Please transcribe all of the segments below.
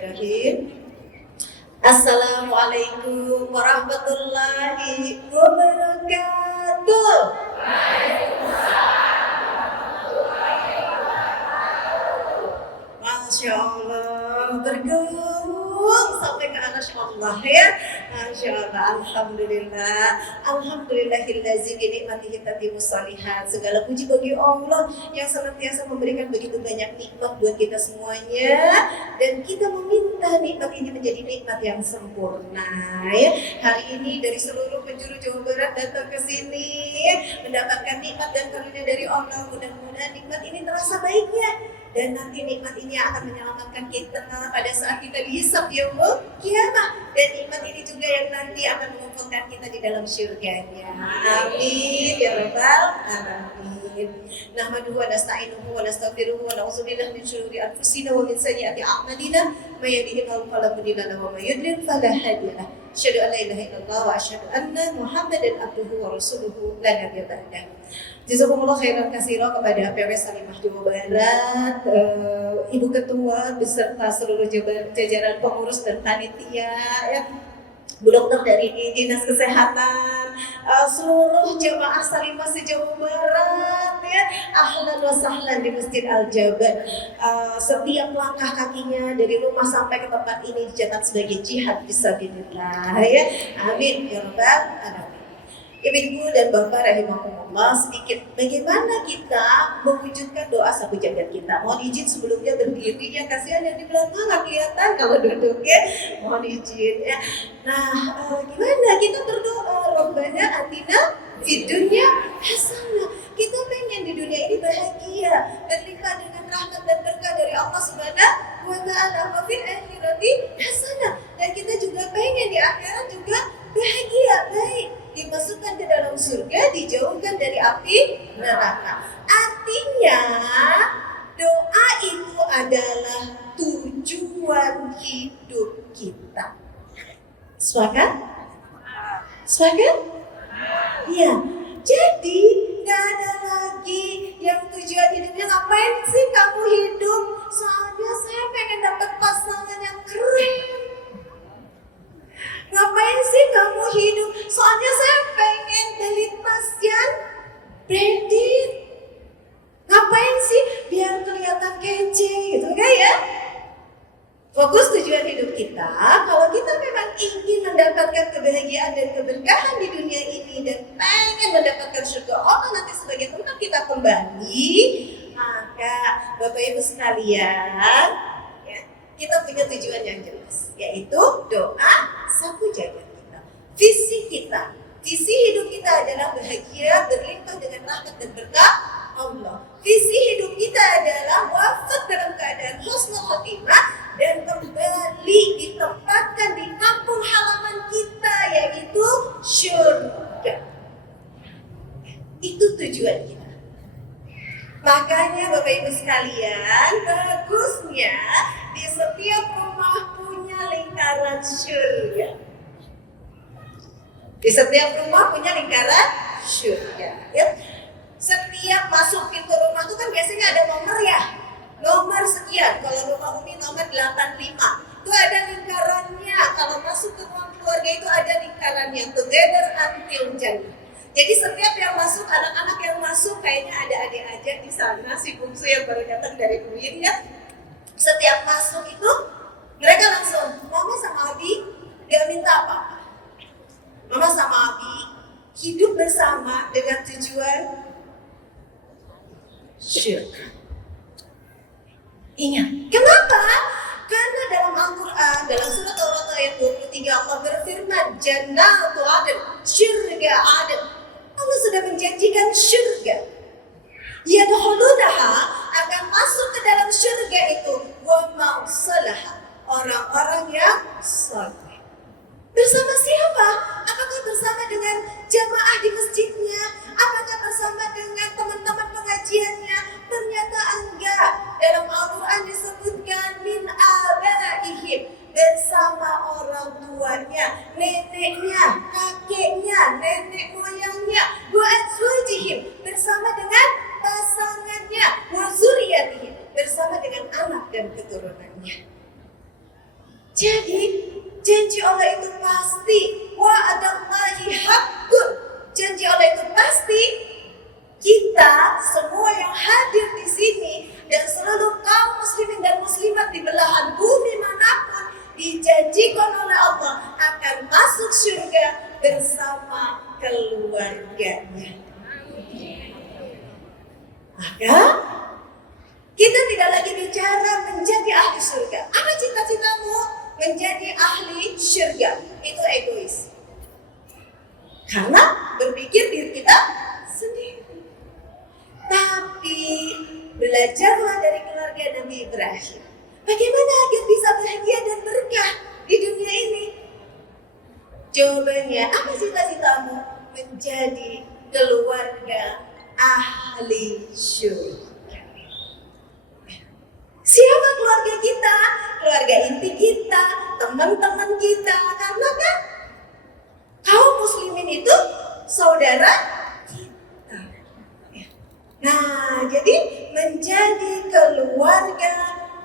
Bismillahirrahmanirrahim. Assalamualaikum warahmatullahi wabarakatuh. Masya Allah, bergabung sampai ke arasy Allah ya. Masya Allah, alhamdulillah. Alhamdulillahillazi bi ni'matihi tatimmus shalihat. Segala puji bagi Allah yang senantiasa memberikan begitu banyak nikmat buat kita semuanya, dan kita meminta nikmat ini menjadi nikmat yang sempurna ya. Hari ini dari seluruh penjuru Jawa Barat datang ke sini mendapatkan nikmat dan karunia dari Allah. Mudah-mudahan nikmat ini terasa baiknya, dan nanti nikmat ini akan menyelamatkan kita pada saat kita dihisab yaumul kiamah, dan nikmat ini juga yang nanti akan mengumpulkan kita di dalam syurganya. Amin ya rabbal alamin. Nahmaduhu wa nasta'inuhu wa nastaghfiruhu wa na'udzubillahi min syururi anfusina wa min sayyiati a'malina, may yahdihillahu fala mudilla lahu wa may yudlil fala hadiya lahu. Asyhadu an la ilaha illallah wa asyhadu anna Muhammadan abduhu wa rasuluhu la nabiyya ba'dahu. Jazakumullah khairan katsira kepada PW Salimah Jawa Barat, Ibu Ketua beserta seluruh jajaran pengurus dan panitia ya, Bu Dokter dari Dinas Kesehatan, seluruh jamaah Salimah se-Jawa Barat ya, ahlan wa sahlan di Masjid Al-Jabar. Setiap langkah kakinya dari rumah sampai ke tempat ini dicatat sebagai jihad fisabilillah ya. Amin ya rabbal alamin. Ibu-ibu dan bapak rahimakumullah, sedikit bagaimana kita mewujudkan doa sapu jagat kita. Mohon izin sebelumnya berdiri ya, kasihan yang di belakang nggak kelihatan kalau duduk ya. Mohon izin ya. Nah, gimana kita berdoa? Rabbana atina fid dunya hasanah. Kita pengen di dunia ini bahagia, berlimpah dengan rahmat dan berkah dari Allah Subhanahu wa taala. Wa fil akhirati hasanah. Dan kita juga pengen di akhirat juga bahagia, baik, dimasukkan ke dalam surga, dijauhkan dari api neraka. Artinya doa itu adalah tujuan hidup kita. Sepakat? Sepakat? Iya. Jadi gak ada lagi yang tujuan hidupnya ngapain sih kamu hidup? Soalnya saya pengen dapat pasangan yang keren. Ngapain sih kamu hidup? Soalnya saya pengen beli tas yang branded. Ngapain sih? Biar kelihatan kece gitu kan ya? Fokus tujuan hidup kita, kalau kita memang ingin mendapatkan kebahagiaan dan keberkahan di dunia ini dan pengen mendapatkan surga Allah nanti sebagai tempat kita kembali, maka Bapak Ibu sekalian, kita punya tujuan yang jelas, yaitu doa sapu jagat kita. Visi hidup kita adalah bahagia, berlimpah dengan rahmat dan berkah Allah. Visi hidup kita adalah wafat dalam keadaan husnul khotimah dan kembali ditempatkan di kampung halaman kita, yaitu syurga. Itu tujuan kita. Makanya Bapak Ibu sekalian, bagusnya di setiap rumah punya lingkaran surga. Di setiap rumah punya lingkaran surga. Ya. Setiap masuk pintu rumah itu kan biasanya ada nomor ya. Nomor sekian, kalau rumah Umi nomor 85. Itu ada lingkarannya. Kalau masuk ke ruang keluarga itu ada lingkarannya. Together until Jannah. Jadi setiap yang masuk, anak-anak yang masuk, kayaknya ada adik-adik di sana, si bungsu yang baru datang dari UIN ya. Setiap masuk itu, mereka langsung, Mama sama Abi, gak minta apa-apa. Mama sama Abi hidup bersama dengan tujuan syurga. Ingat, kenapa? Karena dalam Al-Quran, dalam surat Al-Baqarah ayat 23, Allah berfirman, Jannatul Adn, syurga adn. Allah sudah menjanjikan syurga. Yadkhulunaha, akan masuk ke dalam syurga itu, wa ma'salaha, orang-orang yang saleh. Bersama siapa? Apakah bersama dengan jamaah di masjidnya? Apakah bersama dengan teman-teman pengajiannya? Ternyata enggak. Dalam Al-Quran disebutkan min abaihim, bersama orang tuanya, neneknya, kakeknya, nenek moyangnya, wa azwajihim, bersama dengan pasangannya, wa zuriyatihim, bersama dengan anak dan keturunannya. surga bersama keluarganya. Maka kita tidak lagi bicara menjadi ahli surga. Apa cita-citamu? Menjadi ahli surga. Itu egois. Karena berpikir diri kita sendiri. Tapi belajarlah dari keluarga Nabi Ibrahim. Bagaimana agar bisa bahagia dan berkah di dunia ini? Jawabannya, apa cita-citamu? Menjadi keluarga ahli surga. Siapa keluarga kita? Keluarga inti kita, teman-teman kita. Karena kan kaum muslimin itu saudara kita. Nah, jadi menjadi keluarga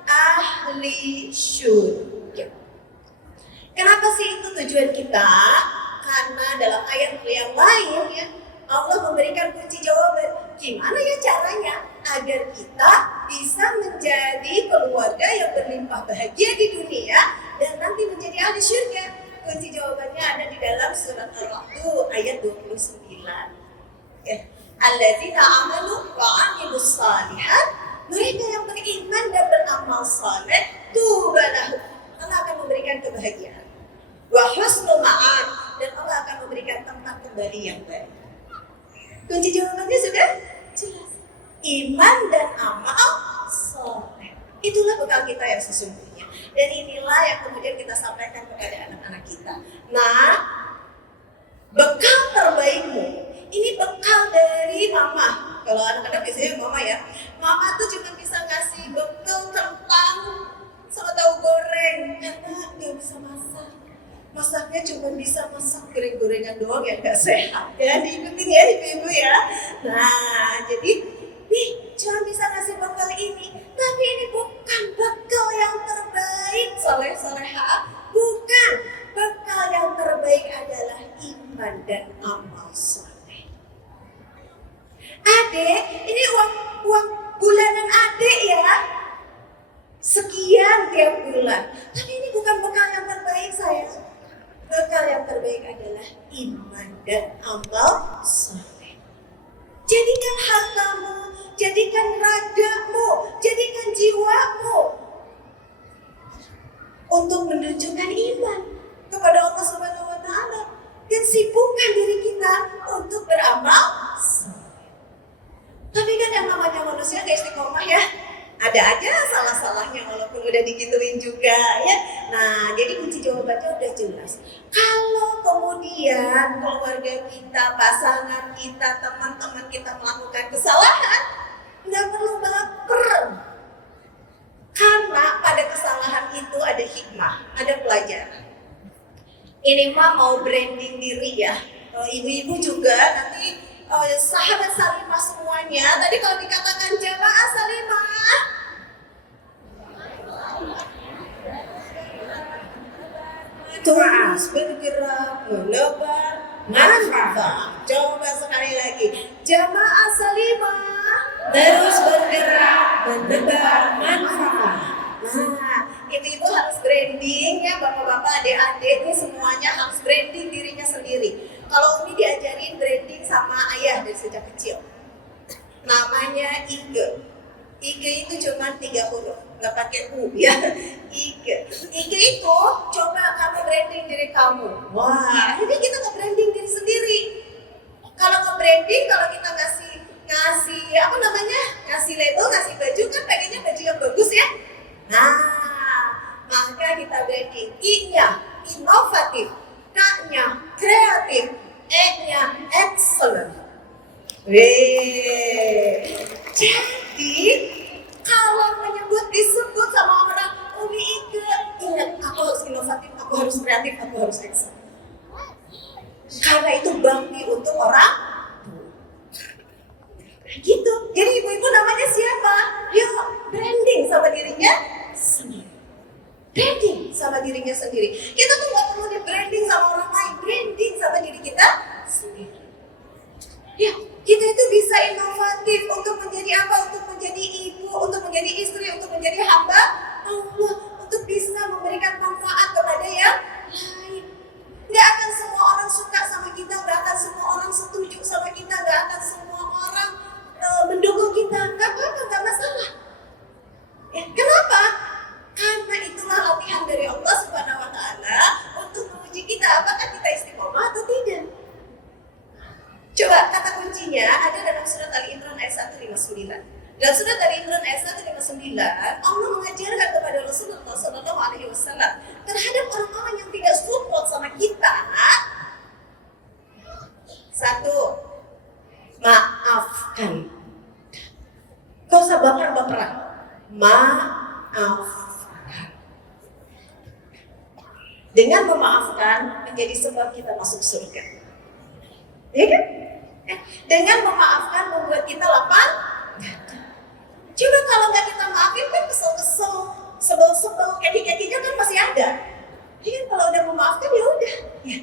ahli surga. Kenapa sih itu tujuan kita? Karena dalam ayat yang lain ya, Allah memberikan kunci jawaban. Gimana ya caranya agar kita bisa menjadi keluarga yang berlimpah bahagia di dunia dan nanti menjadi ahli surga? Kunci jawabannya ada di dalam surat Al-Ra'd ayat 29. Ya. Alladzina amanu wa amilus shalihat, mereka yang beriman dan beramal saleh, tuba lahum, Allah akan memberikan kebahagiaan. Wa husnul ma'ad, dan Allah akan memberikan tempat kembali yang baik. Kunci jawabannya sudah jelas. Iman dan amal saleh. Itulah bekal kita yang sesungguhnya. Dan inilah yang kemudian kita sampaikan kepada anak-anak kita. Nah, bekal terbaikmu, ini bekal dari mama. Kalau anak-anak biasanya mama ya. Mama tuh cuma bisa ngasih bekal kentang sama tahu goreng. Karena nggak bisa masak. Masaknya cuma bisa masak goreng-gorengan doang yang gak sehat ya, diikutin ya ibu-ibu ya. Nah, jadi nih cuma bisa ngasih bekal ini, tapi ini bukan bekal yang terbaik soleh-soleha, bukan. Bekal yang terbaik adalah iman dan amal soleh. Adek, ini uang bulanan adek ya, sekian tiap bulan, tapi ini bukan bekal yang terbaik sayang. Bekal yang terbaik adalah iman dan amal saleh. Jadikan hartamu, jadikan ragamu, jadikan jiwamu untuk menunjukkan iman kepada Allah Subhanahu wa Ta'ala, dan sibukkan diri kita untuk beramal saleh. Tapi kan yang namanya manusia gak istiqomah ya. Ada aja salah-salahnya walaupun udah digituin juga ya. Nah, jadi kunci jawabannya udah jelas. Kalau kemudian keluarga kita, pasangan kita, teman-teman kita melakukan kesalahan, nggak perlu baper. Karena pada kesalahan itu ada hikmah, ada pelajaran. Ini mah mau branding diri ya. Ibu-ibu juga nanti sahabat Salimah semuanya. Tadi kalau dikatakan jamaah Salimah, terus bergerak menebar manfaat. Coba sekali lagi, jamaah Salimah terus bergerak menebar manfaat. Nah, ibu-ibu harus branding ya, bapak-bapak, adik-adik ini semuanya harus branding dirinya sendiri. Kalau Umi diajarin branding sama ayah dari sejak kecil, namanya Ige. Ige itu cuma 3 huruf, nggak pakai U ya. Ige. Ige itu coba kamu branding diri kamu. Wah, jadi kita nge-branding diri sendiri. Kalau nge-branding, kalau kita ngasih apa namanya, ngasih label, ngasih baju, kan pengennya baju yang bagus ya. Nah, maka kita branding. I-nya inovatif, K-nya kreatif, E-nya excellent. Jadi kalau disebut sama orang Umi Ike, ingat, aku harus inovatif, aku harus kreatif, aku harus excellent. Karena itu bakti untuk orang gitu. Jadi ibu-ibu namanya siapa? Yuk branding sama dirinya sendiri. Branding sama dirinya sendiri. Kita tuh gak perlu di branding sama orang lain, branding sama diri kita sendiri. Ya, kita itu bisa inovatif untuk menjadi apa? Untuk menjadi ibu, untuk menjadi istri, untuk menjadi hamba Allah, untuk bisa memberikan manfaat kepada yang lain. Gak akan semua orang dalam surat Ali Imran ayat 159. Dalam surat Ali Imran ayat 159, Allah mengajarkan kepada Rasulullah Sallallahu Alaihi Wasallam terhadap orang-orang yang tidak support sama kita. Satu, maafkan. Gak usah baper-baperan. Maafkan. Dengan memaafkan menjadi sebab kita masuk surga. Ya kan? Dengan memaafkan membuat kita lapang. Coba kalau nggak kita maafin kan kesel-kesel, sebel-sebel, kaki-kakinya kan masih ada. Jadi kan kalau udah memaafkan ya udah. Ya.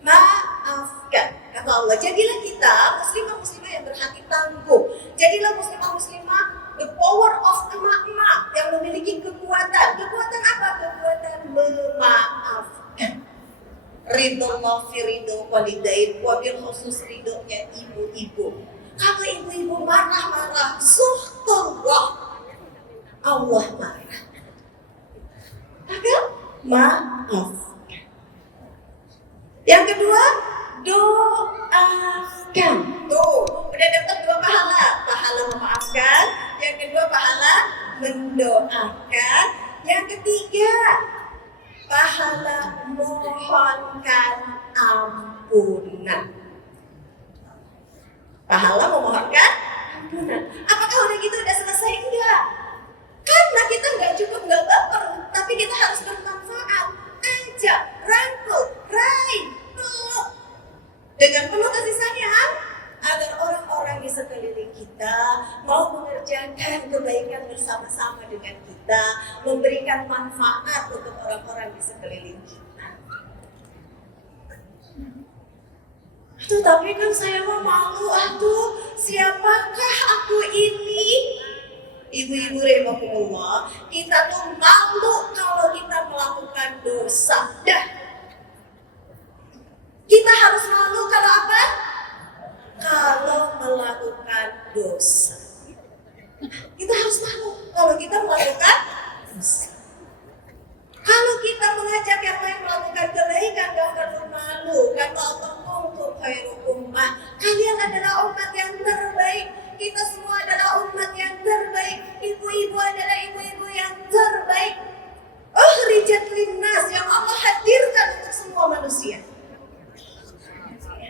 Maafkan. Kata Allah, jadilah kita muslimah-muslimah yang berhati tangguh. Jadilah muslimah-muslimah the power of emak-emak yang memiliki kekuatan. Kekuatan apa? Kekuatan memaafkan. Ridho Allah fi ridho walidain, wabil khusus ridhonya ibu-ibu. Kalau ibu-ibu marah-marah, suhtullah, Allah marah. Maka maaf. Yang kedua, doakan. Tuh, udah dapat 2 pahala. Pahala memaafkan. Yang kedua, pahala mendoakan. Yang ketiga, pahala mohonkan ampunan. Pahala memohonkan ampunan. Apakah udah gitu udah selesai? Enggak. Karena kita nggak cukup nggak baper, tapi kita harus bermanfaat. Ajak, rangkul, raih, peluk dengan penuh kasih sayang agar orang-orang di sekeliling kita mau mengerjakan kebaikan bersama-sama dengan kita, memberikan manfaat untuk orang-orang di sekeliling kita. Aduh, tapi kan saya mau malu, siapakah aku ini? Ibu-ibu rahimakumullah, kita tuh malu kalau kita melakukan dosa. Dah. Kita harus malu kalau apa? Kalau melakukan dosa. Kita harus malu kalau kita melakukan dosa. Kalau kita mengajak yang lain melakukan kebaikan, gak perlu malu. Kata Allah, kuntum khairu ummah. Kalian adalah umat yang terbaik. Kita semua adalah umat yang terbaik. Ibu-ibu adalah ibu-ibu yang terbaik. Ukhrijat linnas, yang Allah hadirkan untuk semua manusia.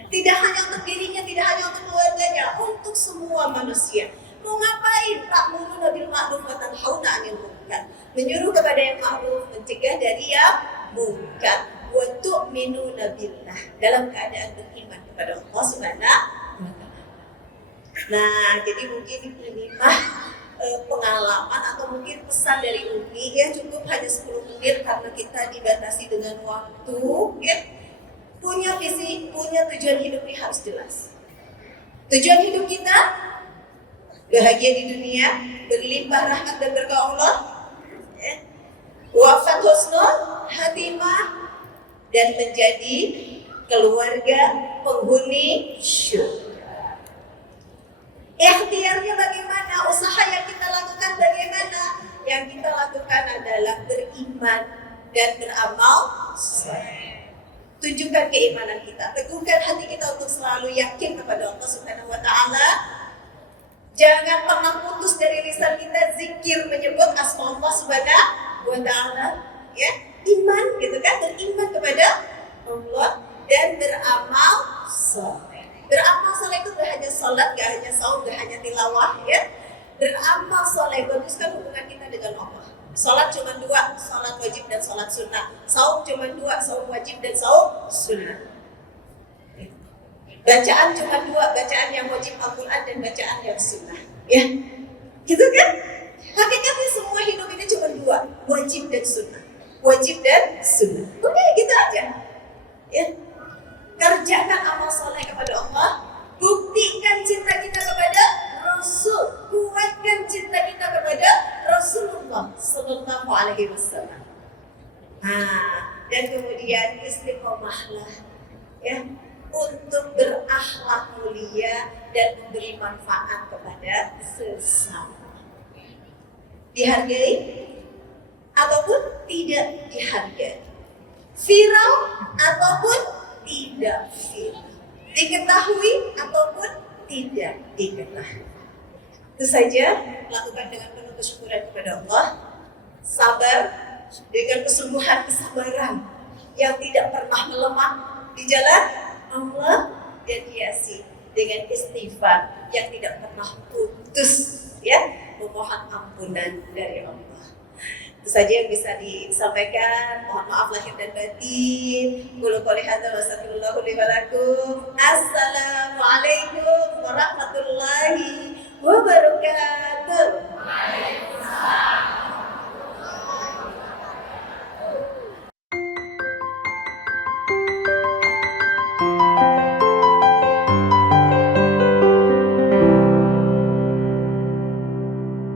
Tidak hanya untuk dirinya, tidak hanya untuk keluarganya, untuk semua manusia. Mau ngapain? Ta'muruna bil ma'ruf wa tanhauna 'anil munkar. Menyuruh kepada yang ma'ruf, mencegah dari yang munkar. Wa tu'minuna billah, dalam keadaan beriman kepada Allah Subhanahu wa ta'ala. Nah, jadi mungkin ini pengalaman atau mungkin pesan dari Umi ya, cukup hanya 10 menit karena kita dibatasi dengan waktu ya. Punya visi, punya tujuan hidup ini harus jelas. Tujuan hidup kita bahagia di dunia, berlimpah rahmat dan berkah Allah, ya. Wafat husnul khatimah, dan menjadi keluarga penghuni syurga. Ikhtiarnya bagaimana? Usaha yang kita lakukan bagaimana? Yang kita lakukan adalah beriman dan beramal saleh. Tunjukkan keimanan kita, teguhkan hati kita untuk selalu yakin kepada Allah Subhanahu wa ta'ala. Jangan pernah putus dari lisan kita zikir menyebut asma Allah Subhanahu wa ta'ala, ya. Iman gitu kan, beriman kepada Allah dan beramal saleh. Beramal saleh itu gak hanya salat, gak hanya saum, gak hanya tilawah ya. Beramal saleh, baguskan hubungan kita dengan Allah. Salat cuma 2, salat wajib dan salat sunnah. Saum cuma 2, saum wajib dan saum sunnah. Bacaan cuma 2, bacaan yang wajib Al-Quran dan bacaan yang sunnah. Ya, gitu kan? Hakikatnya semua hidup ini cuma 2, wajib dan sunnah. Wajib dan sunnah. Udah gitu aja. Ya. Kerjakan amal soleh kepada Allah, buktikan cinta kita kepada Rasul, kuatkan cinta kita kepada Rasulullah Sallallahu Alaihi Wasallam. Nah, dan kemudian istiqomahlah, ya, untuk berakhlak mulia dan memberi manfaat kepada sesama. Dihargai ataupun tidak dihargai, viral ataupun tidak viral, diketahui ataupun tidak dikenal. Itu saja, lakukan dengan penuh kesyukuran kepada Allah, sabar dengan kesungguhan kesabaran yang tidak pernah melemah di jalan Allah, dan hiasi dengan istighfar yang tidak pernah putus, ya, memohon ampunan dari Allah. Itu saja yang bisa disampaikan. Mohon maaf lahir dan batin. Qul qouli hadza wa astaghfirullah li wa lakum. Assalamualaikum warahmatullahi